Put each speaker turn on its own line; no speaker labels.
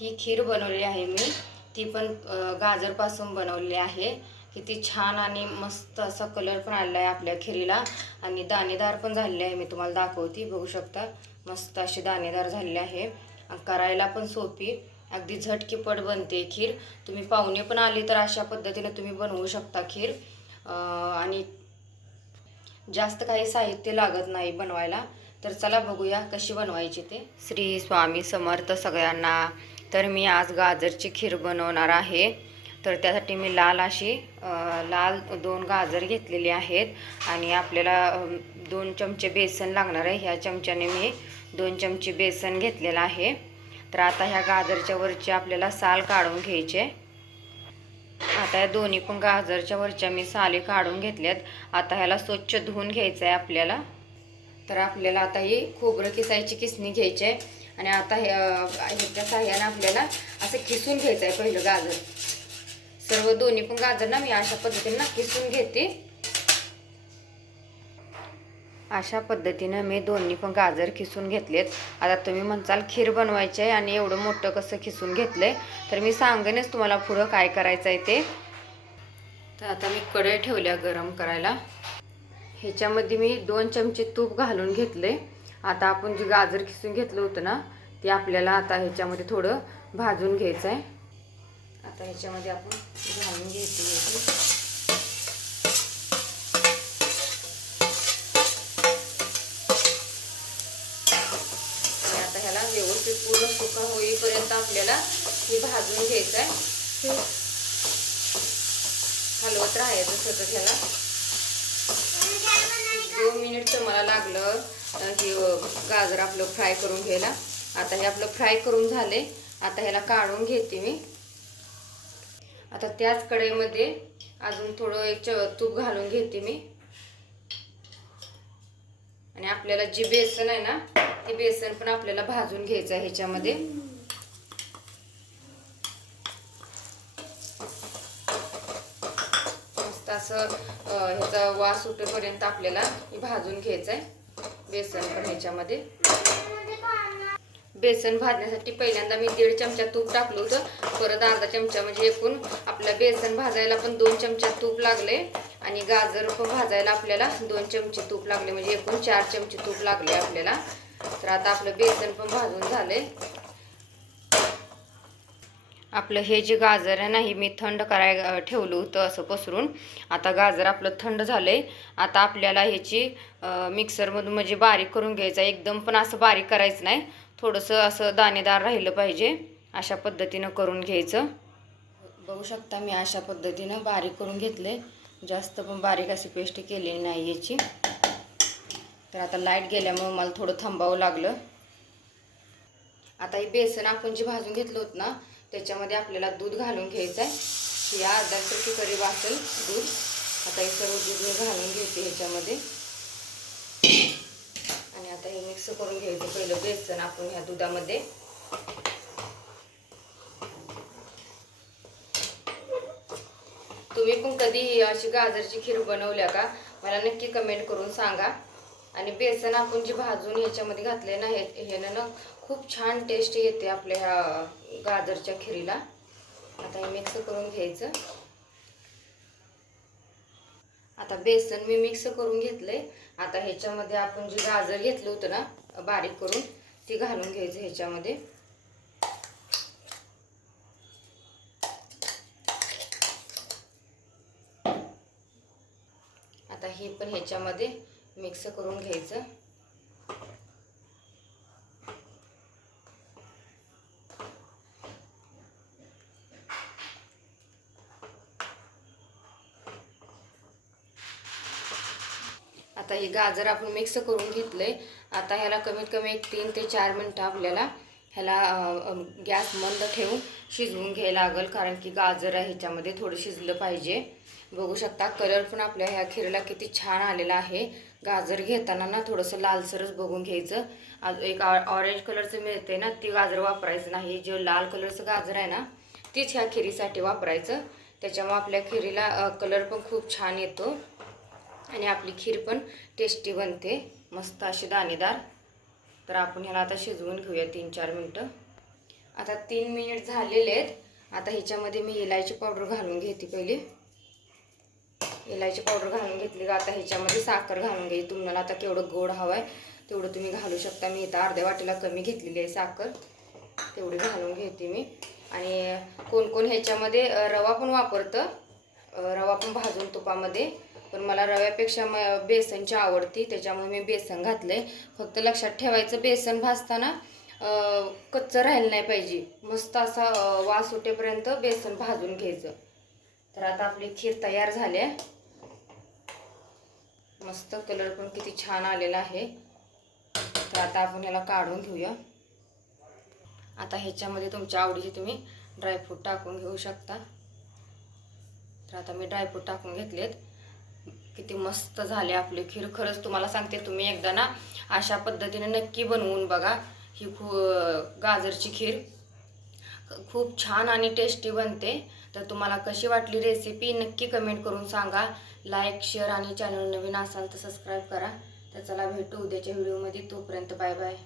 ही खीर बनवली आहे मी. ती पण गाजरपासून बनवली आहे. किती छान आणि मस्त असा कलर पण आलेला आहे आपल्या खिरीला. आणि दाणेदार पण झालेले आहे मी तुम्हाला दाखवते बघू शकता. मस्त अशी दाणेदार झालेली आहे. करायला पण सोपी. अगदी झटकीपट बनते खीर. तुम्ही पाहुणे पण आली तर अशा पद्धतीने तुम्ही बनवू शकता खीर. आणि जास्त काही साहित्य लागत नाही बनवायला. तर चला बघूया कशी बनवायची ते. श्री स्वामी समर्थ सगळ्यांना. तर मी आज गाजरची खीर बनवणार आहे. तर त्यासाठी मी लाल अशी लाल दोन गाजर घेतलेली आहेत. आणि आपल्याला दोन चमचे बेसन लागणार आहे. ह्या चमच्याने मी दोन चमचे बेसन घेतलेलं आहे. तर आता ह्या गाजरच्या वरची आपल्याला साल काढून घ्यायचे. आता या दोन्ही पण गाजरच्या वरच्या मी साली काढून घेतल्यात. आता ह्याला स्वच्छ धुवून घ्यायचं आहे आपल्याला. तर आपल्याला आता ही खोबरं किसायची किसणी घ्यायची आहे. आणि आता हे ह्याच्या साह्यानं आपल्याला असं किसून घ्यायचं आहे पहिलं गाजर. सर्व दोन्ही पण गाजर ना मी अशा पद्धतीनं किसून घेते. अशा पद्धतीनं मी दोन्ही पण गाजर खिसून घेतलेत. आता तुम्ही म्हणसाल खीर बनवायची आहे आणि एवढं मोठं कसं खिसून घेतलंय तर मी सांगेनच तुम्हाला पुढं काय करायचं आहे ते. तर आता मी कढई ठेवल्या गरम करायला. ह्याच्यामध्ये मी दोन चमचे तूप घालून घेतले आता आपण जे गाजर खिसून घेतलं होतं ना ते आपल्याला आता ह्याच्यामध्ये थोडं भाजून घ्यायचं आहे आता ह्याच्यामध्ये आपण घालून घ्यायची आणि आता ह्याला व्यवस्थित पूर्ण सुका होईपर्यंत आपल्याला हे भाजून घ्यायचं आहे हलवत राहायचं सतत ह्याला. दोन मिनिट तर मला लागलं. हे गाजर आपलं फ्राय करून घ्यायला. आता हे आपलं फ्राय करून झाले. आता ह्याला काढून घेते मी. आता त्याच कढईमध्ये अजून थोडं एक च तूप घालून घेते मी. आणि आपल्याला जी बेसन आहे ना ते बेसन पण आपल्याला भाजून घ्यायचं आहे ह्याच्यामध्ये. मस्त असं ह्याचा वास सुटेपर्यंत आपल्याला भाजून घ्यायचं आहे बेसन पण ह्याच्यामध्ये. बेसन भाजण्यासाठी पहिल्यांदा मी दीड चमचा तूप टाकलं होतं. परत अर्धा चमचा म्हणजे एकूण आपल्या बेसन भाजायला पण दोन चमचा तूप लागले. आणि गाजर पण भाजायला आपल्याला दोन चमचे तूप लागले. म्हणजे एकूण चार चमचे तूप लागले आपल्याला. तर आता आपलं बेसन पण भाजून झाले आपलं हे जे गाजर आहे ना हे मी थंड कराय ठेवलं होतं असं पसरून. आता गाजर आपलं थंड झालंय. आता आपल्याला ह्याची मिक्सरमधून म्हणजे बारीक करून घ्यायचं. आहे. एकदम पण असं बारीक करायचं नाही. थोडंसं असं दाणेदार राहिलं पाहिजे. अशा पद्धतीनं करून घ्यायचं. बघू शकता मी अशा पद्धतीनं बारीक करून घेतले जास्त पण बारीक अशी पेस्ट केलेली नाही याची. तर आता लाइट गेल्यामुळे मला थोडं थांबावं लागलं. आता हे बेसन आपण जे भाजून घेतलं होतं ना त्याच्यामध्ये आपल्याला दूध घालून घ्यायचं आहे या अर्धा टक्के करीब असेल दूध. आता हे सर्व दूध मी घालून घेते ह्याच्यामध्ये. आणि आता हे मिक्स करून घ्यायचं. पहिलं बेसन आपण ह्या दुधामध्ये. तुम्ही पण कधी अशी गाजरची खीर बनवल्या का? मला नक्की कमेंट करून सांगा. आणि बेसन आपण जे भाजून ह्याच्यामध्ये घातले ना हे ह्यानं ना खूप छान टेस्ट येते आपल्या ह्या गाजरच्या खिरीला. आता हे मिक्स करून घ्यायचं. आता बेसन मी मिक्स करून घेतलंय. आता ह्याच्यामध्ये आपण जे गाजर घेतलं होतं ना बारीक करून ती घालून घ्यायचं ह्याच्यामध्ये. आता हे पण ह्याच्यामध्ये मिक्स करून घ्यायचं. आता हे गाजर आपण मिक्स करून घेतलंय. आता ह्याला कमीत कमी एक तीन ते चार मिनटं आपल्याला ह्याला गॅस मंद ठेवून शिजवून घ्यायला लागेल. कारण की गाजर आहे ह्याच्यामध्ये थोडं शिजलं पाहिजे. बघू शकता कलर पण आपल्या ह्या खीरला किती छान आलेला आहे. गाजर घेताना ना थोडंसं लालसरच बघून घ्यायचं. आज एक ऑरेंज कलरचं मिळते ना ती गाजर वापरायचं नाही. जे लाल कलरचं गाजर आहे ना तीच ह्या खिरीसाठी वापरायचं. त्याच्यामुळे आपल्या खिरीला कलर पण खूप छान येतो. आणि आपली खीर पण टेस्टी बनते. मस्त अशी दाणेदार. तर आपण ह्याला आता शिजवून घेऊया तीन चार मिनटं. आता तीन मिनिट झालेले आहेत. आता ह्याच्यामध्ये मी इलायची पावडर घालून घेते पहिली. इलायची पावडर घालून घेतली का आता ह्याच्यामध्ये साखर घालून घ्यायची तुम्हाला आता केवढं गोड हवं आहे तेवढं तुम्ही घालू शकता. मी इथं अर्ध्या वाटीला कमी घेतलेली आहे साखर. तेवढी घालून घेते मी. आणि कोण कोण ह्याच्यामध्ये रवा पण वापरतं. रवा पण भाजून तुपामध्ये. पण मला रव्यापेक्षा म बेसनची आवडती. त्याच्यामुळे मी बेसन घातलंय. फक्त लक्षात ठेवायचं बेसन भाजताना कच्चं राहिलं नाही पाहिजे. मस्त असा वास सुटेपर्यंत बेसन भाजून घ्यायचं. तर आता आपली खीर तयार झाली. आहे मस्त कलर पण किती छान आलेला आहे. तर आता आपण ह्याला काढून घेऊया. आता ह्याच्यामध्ये तुमच्या आवडीचे तुम्ही ड्रायफ्रूट टाकून घेऊ शकता. तर आता मी ड्रायफ्रूट टाकून घेतलेत. किती मस्त झाले आपली खीर. खरंच तुम्हाला सांगते तुम्ही एकदा ना अशा पद्धतीने नक्की बनवून बघा. ही खू गाजरची खीर. खूप छान आणि टेस्टी बनते. तर तुम्हाला कशी वाटली रेसिपी नक्की कमेंट करून सांगा. लाईक शेअर आणि चॅनल नवीन असाल तर सबस्क्राईब करा. तर चला भेटू उद्याच्या व्हिडिओमध्ये तोपर्यंत बाय बाय